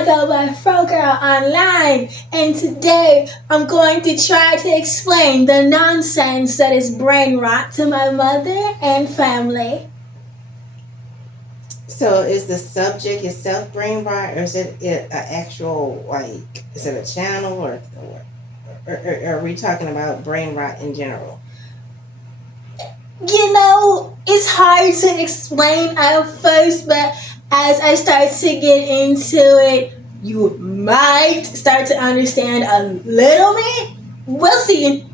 I go by Fro Girl Online, and today I'm going to try to explain the nonsense that is brain rot to my mother and family. So is the subject itself brain rot, or is it an actual, like, is it a channel, or are we talking about brain rot in general? You know, it's hard to explain at first, but as I start to get into it, you might start to understand a little bit. We'll see.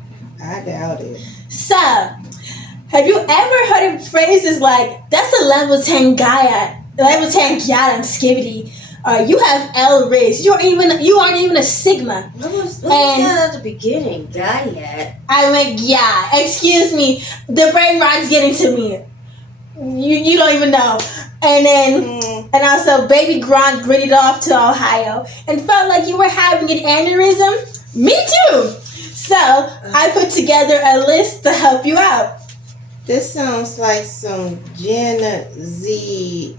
I doubt it. So, have you ever heard of phrases like, that's a level 10 gyatt, on Skibidi, or you have Rizz, you aren't even a Sigma. What was that at the beginning? Gyatt. I went, yeah, excuse me, the brain rot's getting to me. You don't even know. And then, and also, Baby Gronk gritted off to Ohio and felt like you were having an aneurysm. Me too. So, I put together a list to help you out. This sounds like some Gen Z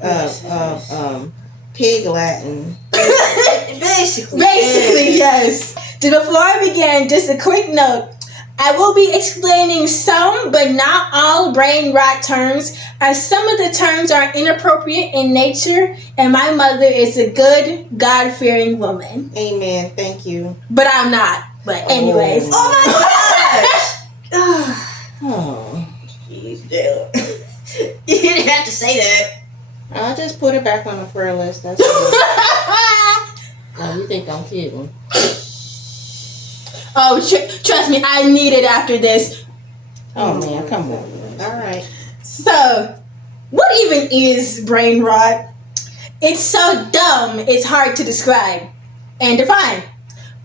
pig Latin. Basically, yes. Before I begin, just a quick note. I will be explaining some, but not all, brain rot terms, as some of the terms are inappropriate in nature, and my mother is a good, God-fearing woman. Amen. Thank you. But I'm not. But anyways. Oh my gosh! Oh. Jeez, dude. You didn't have to say that. I'll just put it back on the prayer list. That's all. Oh, you think I'm kidding? Oh, trust me, I need it after this. Oh, man, come on. All right. So, what even is brain rot? It's so dumb, it's hard to describe and define.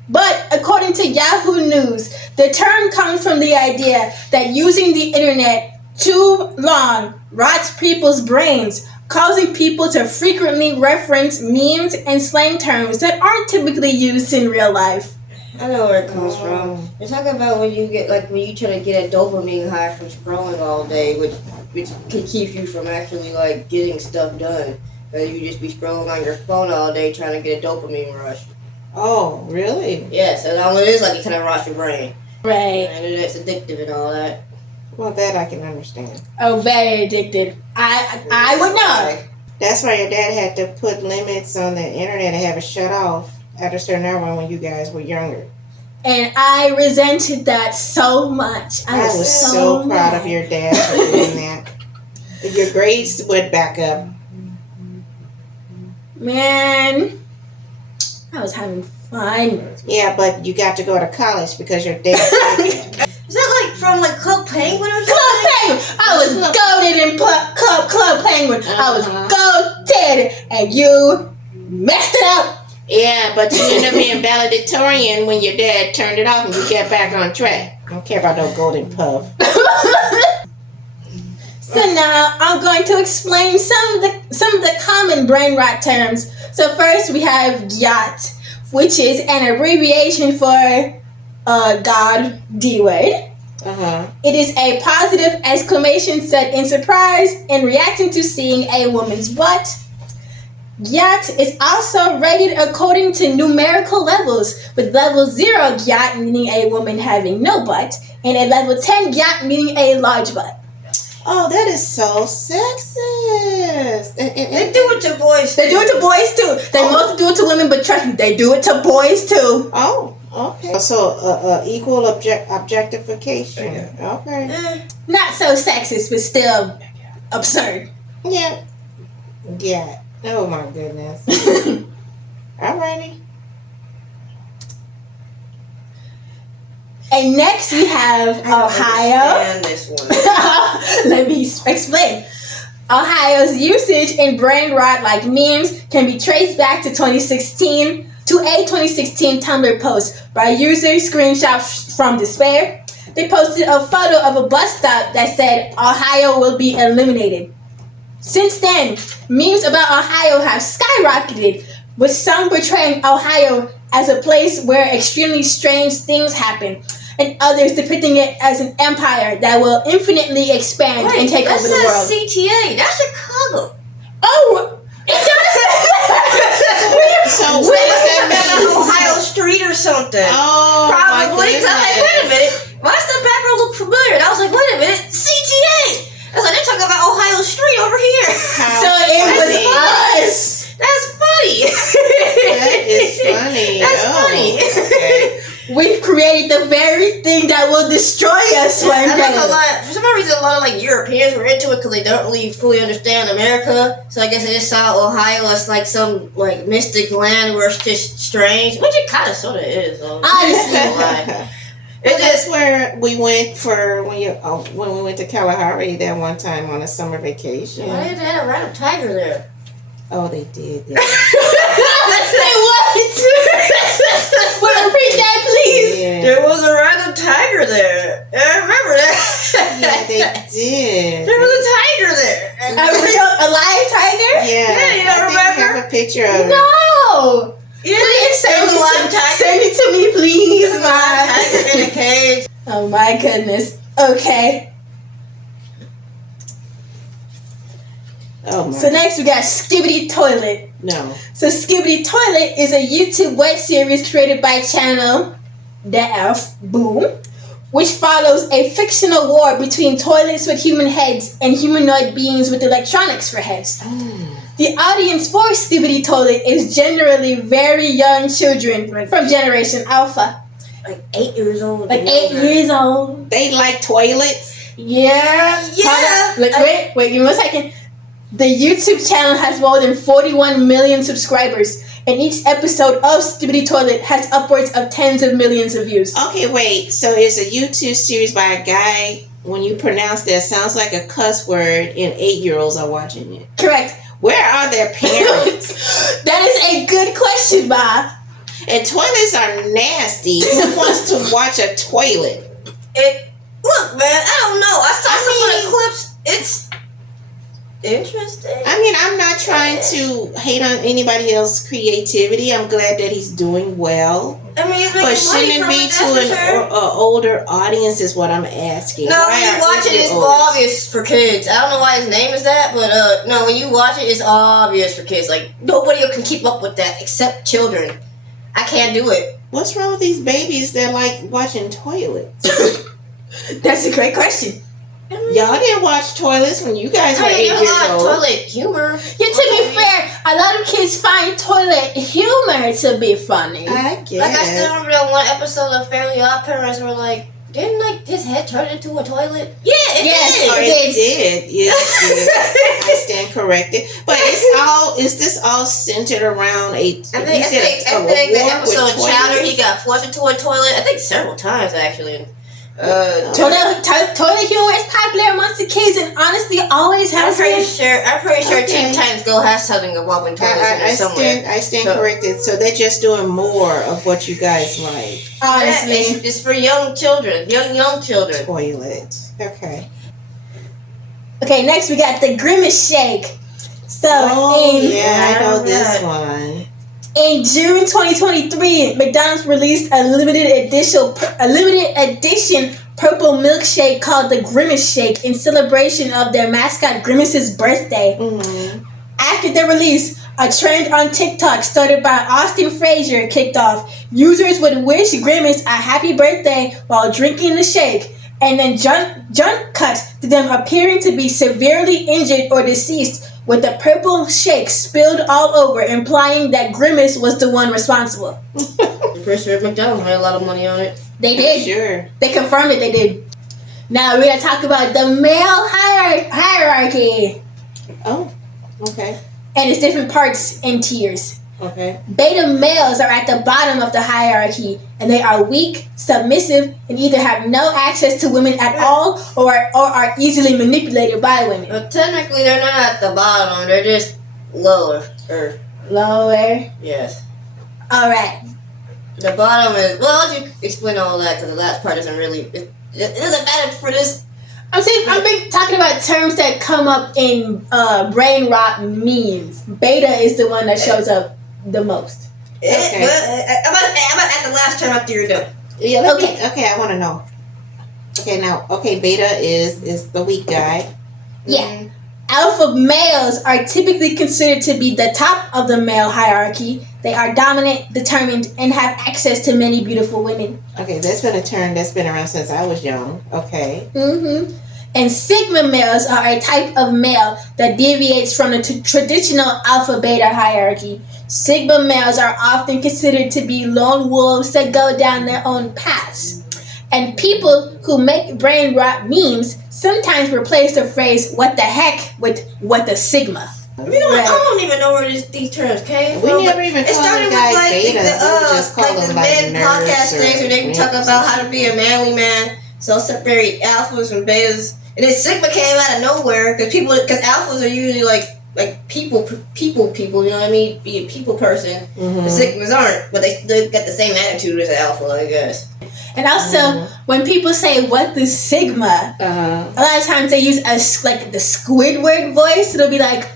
But according to Yahoo News, the term comes from the idea that using the internet too long rots people's brains, causing people to frequently reference memes and slang terms that aren't typically used in real life. I know where it comes from. You're talking about when you try to get a dopamine high from scrolling all day, which can keep you from actually like getting stuff done. Because you just be scrolling on your phone all day trying to get a dopamine rush. Oh, really? Yes, and all it is like it kind of rots your brain. Right. And it's addictive and all that. Well, that I can understand. Oh, very addicted. I would know. That's why your dad had to put limits on the internet and have it shut off at a certain hour when you guys were younger. And I resented that so much. I was so proud of your dad for doing that. Your grades went back up. Man, I was having fun. Yeah, but you got to go to college because your dad said Is that like from like Club Penguin or something? Club Penguin! I was goated in Club Penguin. I was goated, and you messed it up. Yeah, but you ended up being valedictorian when your dad turned it off and you get back on track. I don't care about no golden puff. So now I'm going to explain some of the common brain rot terms. So first we have gyatt, which is an abbreviation for God, D word. It is a positive exclamation set in surprise in reaction to seeing a woman's butt. Gyatt is also rated according to numerical levels, with level 0 gyatt meaning a woman having no butt, and a level 10 gyatt meaning a large butt. Oh, that is so sexist. They do it to boys. They do it to boys too. They mostly do it to women, but trust me, they do it to boys too. Oh, okay. So equal objectification. Okay. Not so sexist, but still absurd. Yeah. Yeah. Oh my goodness. Alrighty. And next we have Ohio. This one. Let me explain. Ohio's usage in brain rot like memes can be traced back to 2016 to a 2016 Tumblr post by user screenshots from despair. They posted a photo of a bus stop that said Ohio will be eliminated. Since then, memes about Ohio have skyrocketed, with some portraying Ohio as a place where extremely strange things happen, and others depicting it as an empire that will infinitely expand and take over the world. That's CTA. That's Chicago. Oh, it does. So we that. Oh, Probably. Because I'm like, wait a minute. Why does the background look familiar? And I was like, wait a minute. CTA. I was like, they're talking about Ohio Street over here. So it was us. That's funny. That is funny. That's funny. Okay. We've created the very thing that will destroy us one I'm not gonna day. lie. For some reason, a lot of like Europeans were into it because they don't really fully understand America. So I guess they just saw Ohio as like some like mystic land where it's just strange, which it kind of sort of is. Honestly. Well, that's where we went for when we went to Kalahari that one time on a summer vacation. Why did they have a random tiger there? Oh, they did. Say what? Well, repeat that, please. Yeah. There was a random tiger there. I remember that. Yeah, they did. There was a tiger there. A live tiger? Yeah, you don't I think remember? I have a picture of it. No. Yeah, Please there was a live tiger. send it to me, please. There was a live tiger in a cage. Oh my goodness. Okay. Oh my. So next we got Skibidi Toilet. No. So Skibidi Toilet is a YouTube web series created by channel The F Boom, which follows a fictional war between toilets with human heads and humanoid beings with electronics for heads. The audience for Skibidi Toilet is generally very young children from Generation Alpha. Like 8 years old. Like 8 years old. They like toilets. Yeah. Yeah. Hold on. Look, wait, give me 1 second. The YouTube channel has more than 41 million subscribers, and each episode of Skibidi Toilet has upwards of tens of millions of views. Okay, wait. So it's a YouTube series by a guy. When you pronounce that, sounds like a cuss word, and 8-year-olds are watching it. Correct. Where are their parents? That is a good question, Bob. And toilets are nasty. Who wants to watch a toilet? Look, man, I don't know. I saw some of the clips. It's interesting. I mean, I'm not trying to hate on anybody else's creativity. I'm glad that he's doing well. I mean, he's making But money shouldn't it from be it, to that's for an sure. older audience is what I'm asking. No, Why when you are watch it, it's 8-year-olds? obvious for kids. I don't know why his name is that, but no, when you watch it, it's obvious for kids. Like, nobody can keep up with that except children. I can't do it. What's wrong with these babies that like watching toilets? That's a great question. Y'all didn't watch toilets when you guys were I 8 mean, there's a years lot of old. toilet humor. Yeah, to be fair, a lot of kids find toilet humor to be funny. I guess. Like, I still remember that one episode of Fairly Odd Parents were like, didn't like his head turn into a toilet? Yeah, it Yes. did. Oh, it did. Yes, it did. I stand corrected. But is this all centered around I think the episode Chowder, he got flushed into a toilet. I think several times actually. Toilet humor is popular amongst the kids, and honestly, always I'm has pretty been. sure Okay. Teen Titans Go has something involving toilets in I there somewhere. stand So- corrected. So they're just doing more of what you guys like. Honestly. It's for young children, young children. Toilets. Okay. Okay, next we got the Grimace Shake. So I know Alright. this one. in June 2023, McDonald's released a limited edition purple milkshake called the Grimace Shake in celebration of their mascot Grimace's birthday. Mm-hmm. After the release, a trend on TikTok started by Austin Frazier kicked off. Users would wish Grimace a happy birthday while drinking the shake, and then jump cut to them appearing to be severely injured or deceased with the purple shake spilled all over, implying that Grimace was the one responsible. Pretty sure McDonald's made a lot of money on it. They did. Sure. They confirmed it. They did. Now we're gonna talk about the male hierarchy Oh, okay. and its different parts and tiers. Okay. Beta males are at the bottom of the hierarchy, and they are weak, submissive, and either have no access to women at all or are easily manipulated by women. But technically, they're not at the bottom. They're just lower. Lower. Yes. All right. The bottom is, well, I'll let you explain all that because the last part doesn't really, it doesn't matter for this. I'm talking about terms that come up in brain rot memes. Beta is the one that shows up the most. Okay. I'm about at the last term after you're done. Yeah. Okay. Okay. I want to know. Okay. Now. Okay. Beta is the weak guy. Yeah. Alpha males are typically considered to be the top of the male hierarchy. They are dominant, determined, and have access to many beautiful women. Okay, that's been a term that's been around since I was young. Okay. Mm-hmm. And Sigma males are a type of male that deviates from the traditional Alpha Beta hierarchy. Sigma males are often considered to be lone wolves that go down their own paths. And people who make brain rot memes sometimes replace the phrase "what the heck" with "what the Sigma." You know what? I don't even know where these terms came from. We never even it started with like the men podcast things where they talk about how to be a manly man, so separate alphas from betas, and then Sigma came out of nowhere because alphas are usually like people. You know what I mean? Be a people person. Mm-hmm. The Sigmas aren't, but they got the same attitude as an alpha, I guess. And also, when people say "what the Sigma," a lot of times they use the Squidward voice. It'll be like,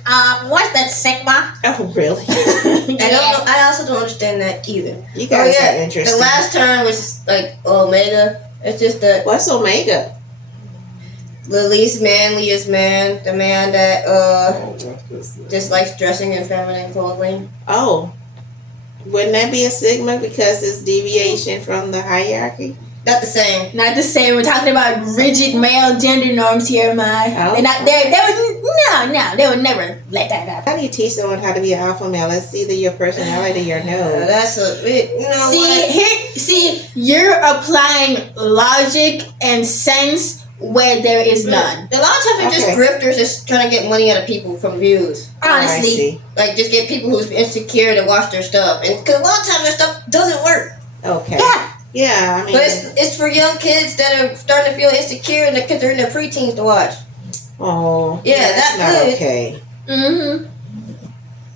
"What's that Sigma?" Oh, really? I also don't understand that either. You guys are interesting. The last term was like Omega. It's just what's Omega? The least manliest man, the man that just likes dressing in feminine clothing. Oh. Wouldn't that be a Sigma because it's deviation from the hierarchy? Not the same. Not the same. We're talking about rigid male gender norms here, Mai. Oh. They're not there. They would never let that happen. How do you teach someone how to be an alpha male? It's either your personality or no. That's a bit. You know what? See, you're applying logic and sense where there is none. A lot of times it's just grifters just trying to get money out of people from views. Honestly. Like, just get people who's insecure to watch their stuff. And because a lot of times their stuff doesn't work. Okay. Yeah. Yeah, I mean. But it's for young kids that are starting to feel insecure because they're in their preteens to watch. Oh. Yeah, that's not good. okay. Mm-hmm.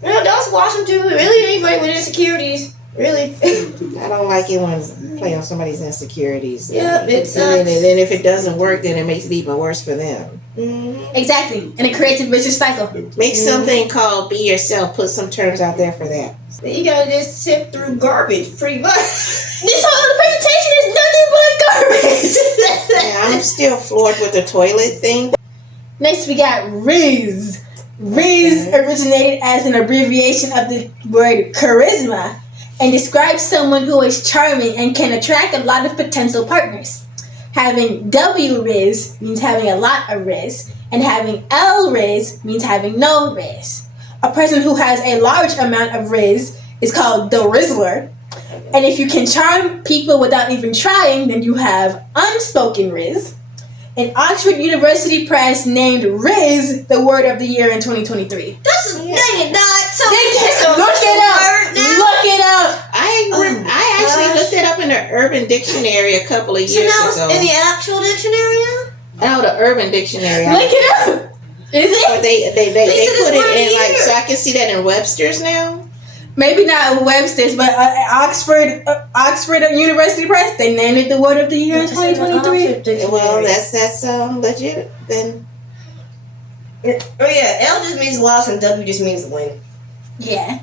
You know, adults watch them too. Really, anybody with insecurities. Really. I don't like it when it's play on somebody's insecurities. Yeah, it sucks. And then if it doesn't work, then it makes it even worse for them. Mm-hmm. Exactly. And it creates a vicious cycle. Make something called Be Yourself. Put some terms out there for that. You gotta just sift through garbage, pretty much. This whole presentation is nothing but garbage. Yeah, I'm still floored with the toilet thing. Next, we got Rizz. Rizz originated as an abbreviation of the word charisma and describes someone who is charming and can attract a lot of potential partners. Having W Rizz means having a lot of Rizz, and having L Rizz means having no Rizz. A person who has a large amount of Rizz is called the Rizzler. And if you can charm people without even trying, then you have unspoken Rizz. And Oxford University Press named Rizz the word of the year in 2023. That's dang it, not so. Look it up. Look it up. I actually looked it up in the Urban Dictionary a couple of years ago. In the actual dictionary now? No, the Urban Dictionary. Look it up. Is it? But they put it in like, so I can see that in Webster's now. Maybe not Webster's, but Oxford University Press. They named it the word of the year in 2023. Well, that's legit then. Oh yeah, L just means loss and W just means win. Yeah.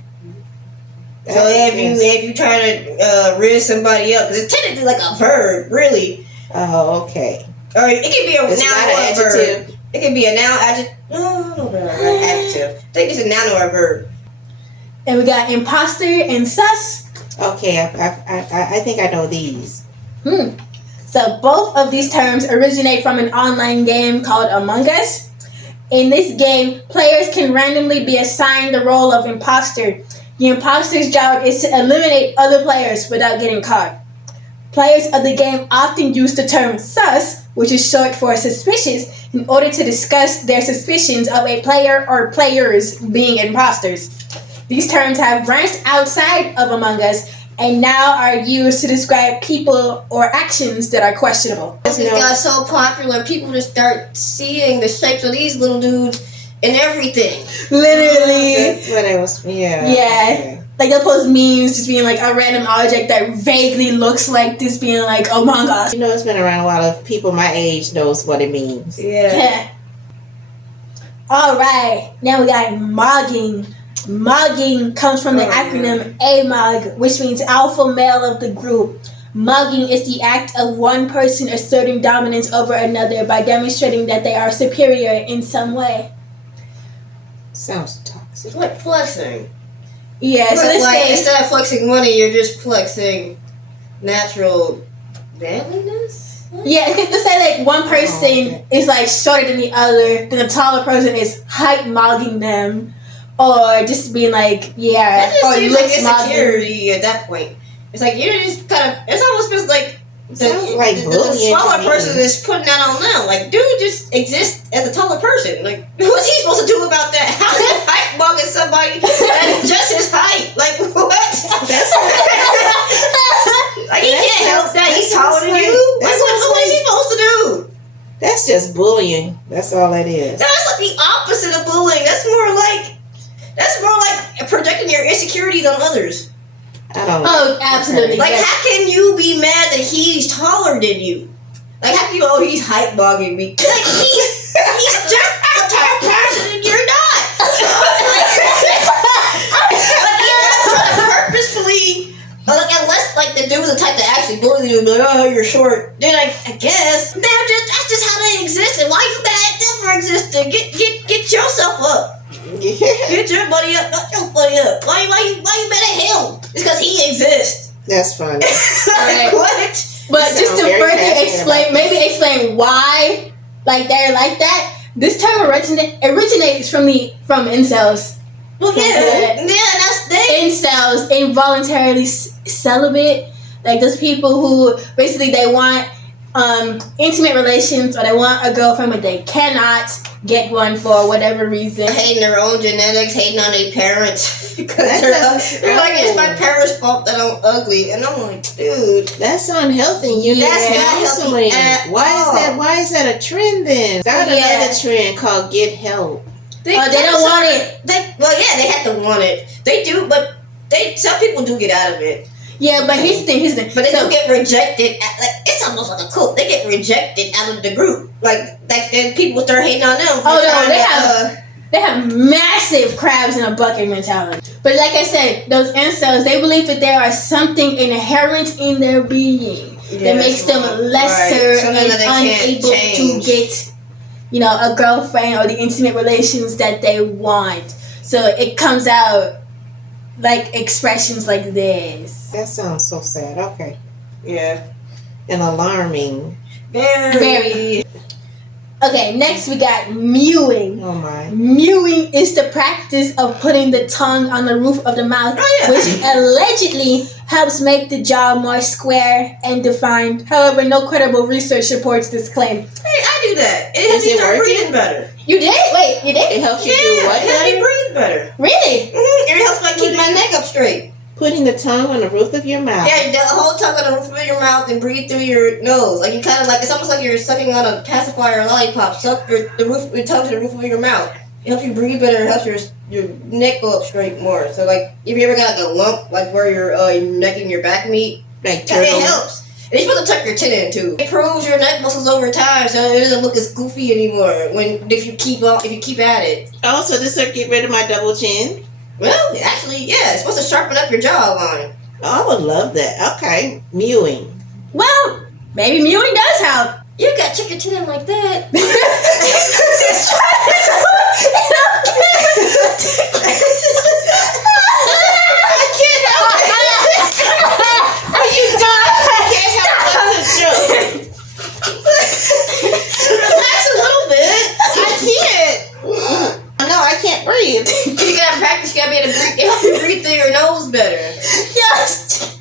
So if you try to Rizz somebody up, because it's technically like a verb, really. Oh, okay. Or it could be a it's noun not or an a verb. adjective. It could be a noun, adjective. No, adjective. I think it's a noun or a verb. And we got imposter and sus. Okay, I think I know these. So both of these terms originate from an online game called Among Us. In this game, players can randomly be assigned the role of imposter. The imposter's job is to eliminate other players without getting caught. Players of the game often use the term sus, which is short for suspicious, in order to discuss their suspicions of a player or players being imposters. These terms have branched outside of Among Us and now are used to describe people or actions that are questionable. This got so popular, people just start seeing the shapes of these little dudes in everything. Literally. That's what it was. Yeah. Yeah. Okay. Like they'll post memes just being like a random object that vaguely looks like this being like Among Us. You know, it's been around a lot of people my age knows what it means. Yeah. All right. Now we got mogging. Mogging comes from the acronym AMOG, which means alpha male of the group. Mogging is the act of one person asserting dominance over another by demonstrating that they are superior in some way. Sounds toxic. It's like flexing. Yeah, so But this like day, instead of flexing money, you're just flexing natural manliness. yeah, let's say like one person okay. is like shorter than the other, then the taller person is height mogging them, or just being like, yeah, That just or seems like looks mogging. insecurity at that point. It's like you're just kind of. It's almost just like Sounds like the bullying smaller to me. person is putting that on them. Like, dude, just exists as a taller person. Like, what's he supposed to do about that? How is he height mugging somebody that's just his height? Like, what? That's Like, he That can't help sounds- that. He's that taller sounds than like- you. that Like, sounds what is he like- supposed to do? That's just bullying. That's all it is. That's like the opposite of bullying. That's more like projecting your insecurities on others. I don't. Oh, absolutely. Like, yes. how can you be mad that he's taller than you? Like, how can you go, he's height bogging me? Like, he's just a tall person and you're not. Like, you're not trying to purposefully, like, unless, like, the dude's the type that actually bullies you and be like, oh, you're short. Then I guess. That's just how they exist. And why you mad at them for existing? Get yourself up. Get your buddy up, not your buddy up. Why you mad at him? It's because he exists. That's funny. Like, what? But You just to sound very further passionate explain, about maybe explain why, like they're like that. This term originates from incels. Well, yeah, that's they. Incels, involuntarily celibate, like those people who basically they want intimate relations or they want a girlfriend but they cannot get one for whatever reason. Hating their own genetics, hating on their parents because That's they're like, it's my parents' fault that I'm ugly, and I'm like, dude, That's unhealthy. You need That's not healthy counseling. at all. Why is that a trend then? Start Yeah. another trend called get help. They don't want it. They have to want it. They do, but some people do get out of it. Yeah, but here's the thing. But they don't get rejected. It's almost like a cult. They get rejected out of the group. Like then people start hating on them. Oh no, they have massive crabs in a bucket mentality. But like I said, those incels, they believe that there are something inherent in their being that makes them lesser and unable to get, a girlfriend or the intimate relations that they want. So it comes out like expressions like this. That sounds so sad. Okay. Yeah. And alarming. Very. Okay, next we got mewing. Oh my. Mewing is the practice of putting the tongue on the roof of the mouth, which allegedly helps make the jaw more square and defined. However, no credible research supports this claim. Hey, I do that. It helps Is me it start working? breathing better. You did? Wait, you did? It helps you Yeah, do what? it helps me Now? breathe better. Really? It helps me keep my neck up straight. Putting the tongue on the roof of your mouth. Yeah, the whole tongue on the roof of your mouth and breathe through your nose. Like you kind of like, it's almost like you're sucking on a pacifier or lollipop. Suck your tongue to the roof of your mouth. It helps you breathe better. It helps your neck go up straight more. So like, if you ever got like a lump, like where your neck and your back meet, Like it turtle. helps. And you're supposed to tuck your chin in too. It improves your neck muscles over time, so it doesn't look as goofy anymore if you keep at it. Oh, so this will get rid of my double chin? Well, actually, yeah, it's supposed to sharpen up your jawline. Oh, I would love that. Okay. Mewing. Well, maybe mewing does help. You got check your chin in like that. I can't help it. Are you done? I can't help but to joke. Relax a little bit. I can't. No, I can't breathe. You gotta practice. You gotta be able to breathe. It helps you breathe through your nose better. Yes.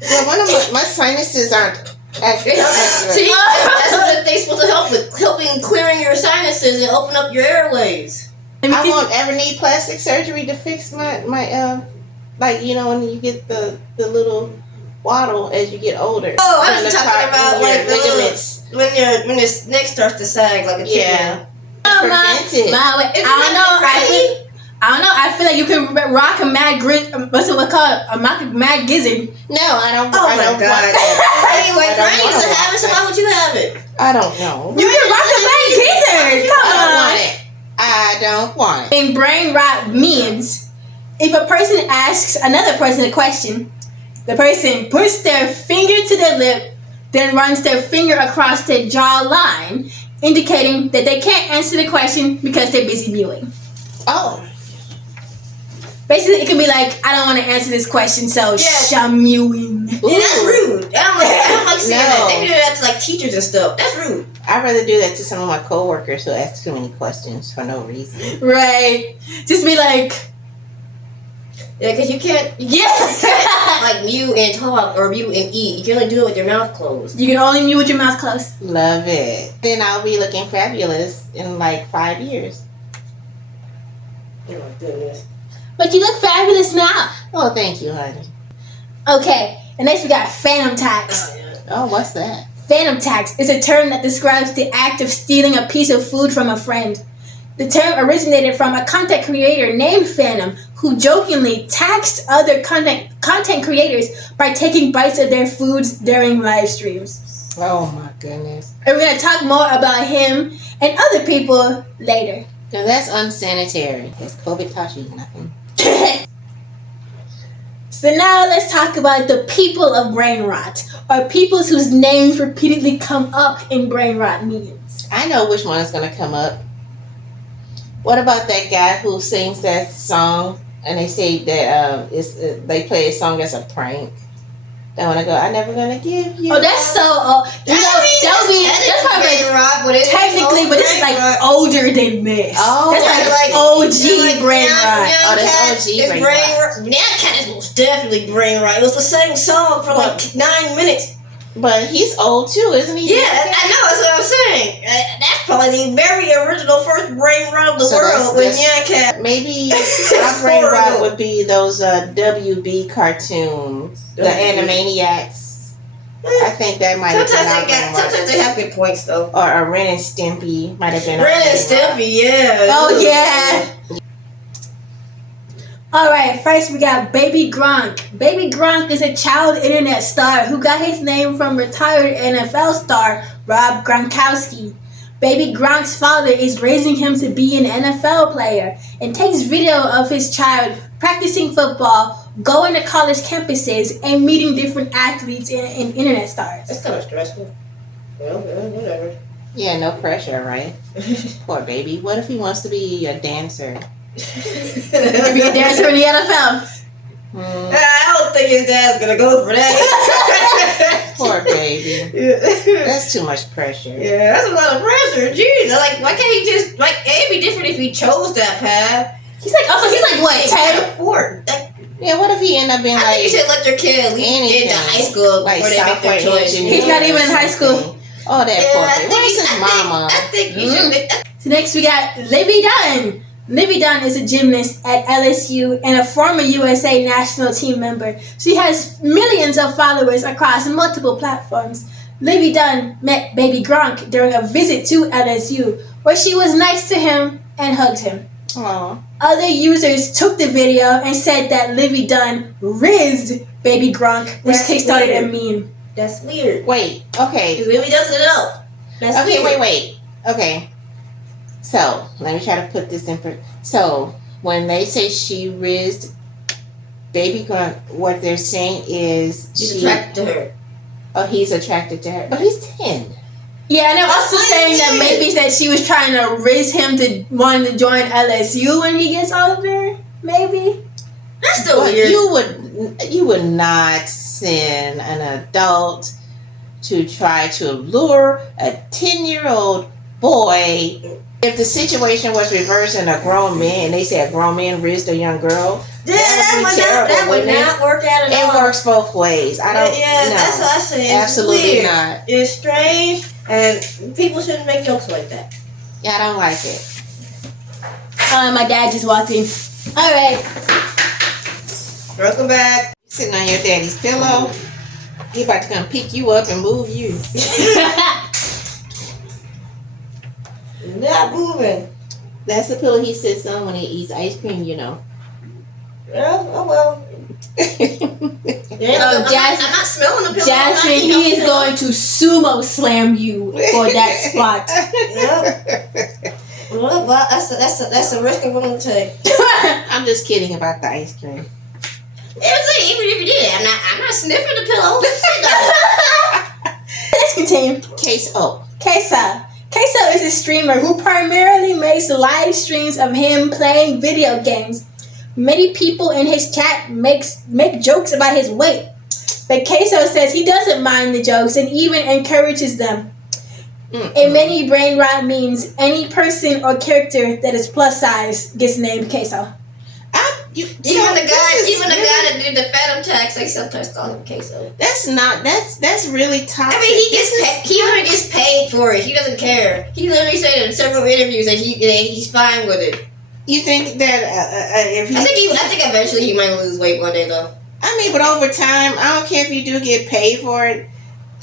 Well, one of my sinuses aren't accurate. See, that's what they're supposed to help with, helping clearing your sinuses and open up your airways. I won't ever need plastic surgery to fix my like when you get the little waddle as you get older. Oh, I When was the talking car- about when your like the little, ligaments. when your neck starts to sag like a chicken. Yeah. I Prevent it. don't know. I don't know. I feel like you can rock a mad what's it called? A mad gizzard. No, I don't. Oh I my don't God. want that. Anyway, I don't Brian used to want have it, so why would you have it? I don't know. You can rock a mad gizzard. Come I don't on. want it. I don't want it. And brain rot means if a person asks another person a question, the person puts their finger to their lip, then runs their finger across their jaw line, indicating that they can't answer the question because they're busy mewing. Oh. Basically, it can be like, I don't want to answer this question, so I'm mewing. Yeah, that's rude. I don't like saying that. They do that to like teachers and stuff. That's rude. I'd rather do that to some of my coworkers who ask too many questions for no reason. Right. Just be like... Yeah, because you can't... like mew and talk or mew and eat. You can only do it with your mouth closed. You can only mew with your mouth closed. Love it. Then I'll be looking fabulous in like 5 years. Oh my goodness. But you look fabulous now. Oh, thank you, honey. Okay, and next we got phantom tax. Oh, what's that? Phantom tax is a term that describes the act of stealing a piece of food from a friend. The term originated from a content creator named Phantom who jokingly taxed other content creators by taking bites of their foods during live streams. Oh, my goodness. And we're going to talk more about him and other people later. No, that's unsanitary. Because COVID taught you nothing. So now let's talk about the people of brain rot, or people whose names repeatedly come up in brain rot memes. I know which one is going to come up. What about that guy who sings that song and they say that they play a song as a prank? That when I go, I'm never gonna give you. Oh, that's so. That's probably technically, but it's like older than this. Oh, that's like OG brain rot. Oh, that's OG brain rot. Now Cat is most definitely brain rot. It was the same song for like 9 minutes. But he's old too, isn't he? Yeah, I know. That's what I'm saying. That's probably the very original first brain rot of the world with Nyan Cat. Maybe my brain rot would be those WB cartoons, the Animaniacs. I think that might have been. Sometimes they have good points though. Or Ren and Stimpy might have been. Ren and Stimpy, yeah. Oh yeah. Alright, first we got Baby Gronk. Baby Gronk is a child internet star who got his name from retired NFL star Rob Gronkowski. Baby Gronk's father is raising him to be an NFL player and takes video of his child practicing football, going to college campuses, and meeting different athletes and internet stars. That's kind of stressful. Well, whatever. Yeah, no pressure, right? Poor baby. What if he wants to be a dancer? Be a dancer in the NFL. I don't think his dad's gonna go for that. Poor baby. That's too much pressure. Yeah, that's a lot of pressure. Jeez, like, why can't he just it'd be different if he chose that path. He's like what, 10? Yeah, what if he end up being I think you should let your kid at least get into high school like before they make their choice. He's not even in high school. Oh, that poor baby. Where's his mama? I think you should. So next we got Livy Dunn. Livy Dunn is a gymnast at LSU and a former USA national team member. She has millions of followers across multiple platforms. Livy Dunn met Baby Gronk during a visit to LSU, where she was nice to him and hugged him. Aww. Other users took the video and said that Livy Dunn rizzed Baby Gronk, which kickstarted a meme. That's weird. Wait, okay. Livy doesn't know. That's okay, weird. wait. Okay. So, let me try to put this in. So, when they say she rizzed Baby Gronk, what they're saying is She's attracted to her. Oh, he's attracted to her. But he's 10. Yeah, and they're also saying that maybe that she was trying to raise him to wanting to join LSU when he gets older. Maybe. That's still weird. You would not send an adult to try to lure a 10-year-old boy. If the situation was reversed and a grown man, they say a grown man rizzed a young girl, that would not work out at all. It works both ways. I don't. Yeah, that's what I say. It's absolutely weird. not. It's strange, and people shouldn't make jokes like that. Yeah, I don't like it. My dad just walked in. All right. Welcome back. Sitting on your daddy's pillow. He about to come pick you up and move you. Not moving. That's the pillow he sits on when he eats ice cream, you know. Well, oh well. I'm not smelling the pillow. Jasmine, he is going to sumo slam you for that spot. Yep. Well, that's a risk I'm willing to take. I'm just kidding about the ice cream. Even if you did, I'm not sniffing the pillow. Let's continue. Queso. Queso. Queso is a streamer who primarily makes live streams of him playing video games. Many people in his chat make jokes about his weight, but Queso says he doesn't mind the jokes and even encourages them. In many brain rot memes, any person or character that is plus size gets named Queso. Even the guy that did the Phantom Tax, they sometimes call him Queso. That's really toxic. I mean, he only gets paid for it. He doesn't care. He literally said in several interviews that he's fine with it. You think that if he... I think eventually he might lose weight one day, though. I mean, but over time, I don't care if you do get paid for it.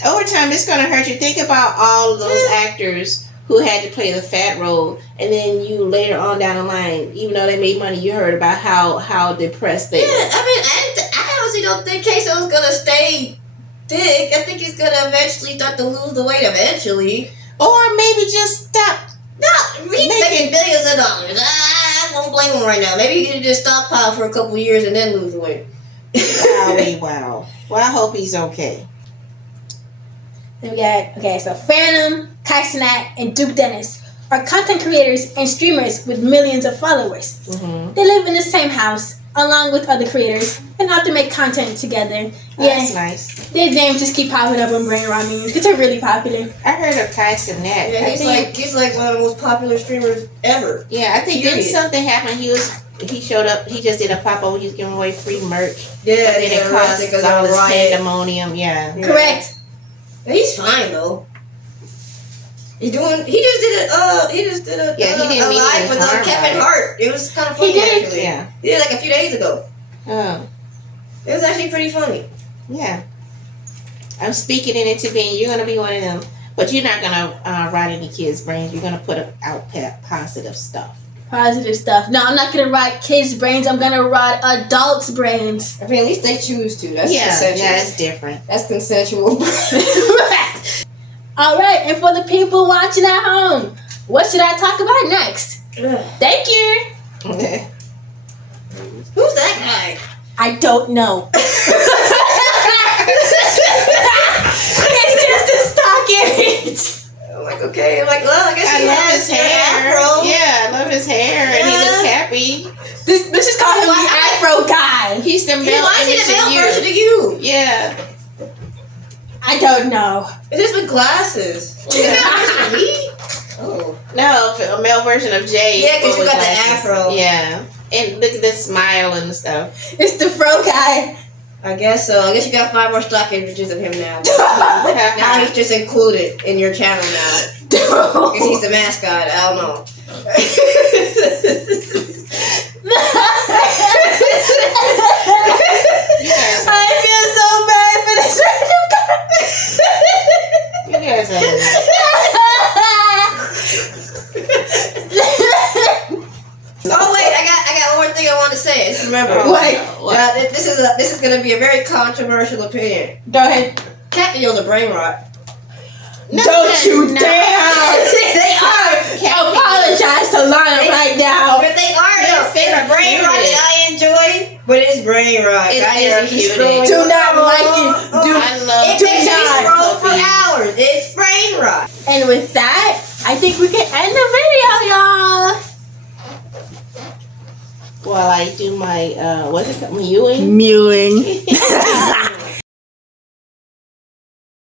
Over time, it's going to hurt you. Think about all of those actors who had to play the fat role, and then you later on down the line, even though they made money, you heard about how depressed they were. I mean, I honestly don't think Queso's going to stay thick. I think he's going to eventually start to lose the weight eventually. Or maybe just stop. No, he's making billions of dollars. I won't blame him right now. Maybe he can just stockpile for a couple years and then lose the weight. Wow. Well, I hope he's okay. Then we got, so Phantom, Kaisonat, and Duke Dennis are content creators and streamers with millions of followers. Mm-hmm. They live in the same house, along with other creators, and often make content together. That's nice. Their names just keep popping up on Brain Rot memes because they're really popular. I heard of Kaisonat. Yeah, he's like one of the most popular streamers ever. Yeah, I think didn't something happen. He showed up. He just did a pop up. He was giving away free merch. Yeah, and then it caused all this pandemonium. Yeah. Correct. He's fine though. He just did a live with Kevin Hart. It was kind of funny actually. Yeah. He did it like a few days ago. Oh. It was actually pretty funny. Yeah. I'm speaking it into being. You're gonna be one of them, but you're not gonna rot any kids' brains. You're gonna put out positive stuff. Positive stuff. No, I'm not gonna rot kids' brains. I'm gonna rot adults' brains. I mean, at least they choose to. That's consensual. Yeah, that's different. That's consensual. All right, and for the people watching at home, what should I talk about next? Thank you. Okay. Who's that guy? I don't know. It's just a stock image. I'm like, okay. I'm like, well, I guess I love his hair. Afro. Yeah, I love his hair, and he looks happy. Let's just call him the Afro guy. He's the male version of you. Yeah. I don't know. It's just with glasses. Oh. No, a male version of Jay. Yeah, because you got the afro. Yeah. And look at this smile and stuff. It's the fro guy. I guess so. I guess you got 5 more stock images of him now. Now he's just included in your channel now. Because he's the mascot. I don't know. I feel so bad for this random guy. You guys are... Oh wait, I got one more thing I want to say. Just remember. What? This is going to be a very controversial opinion. Go ahead. Cat videos are brain rot. No, Don't you not. dare! They are. Apologize to Lana right now. But they are. It's brain rot that I enjoy, but it's brain rot. It's therapeutic. Do not like it. I love It makes me scroll for hours. It's brain rot. And with that, I think we can end the video, y'all. While I do my, what's it called? Mewing? Mewing.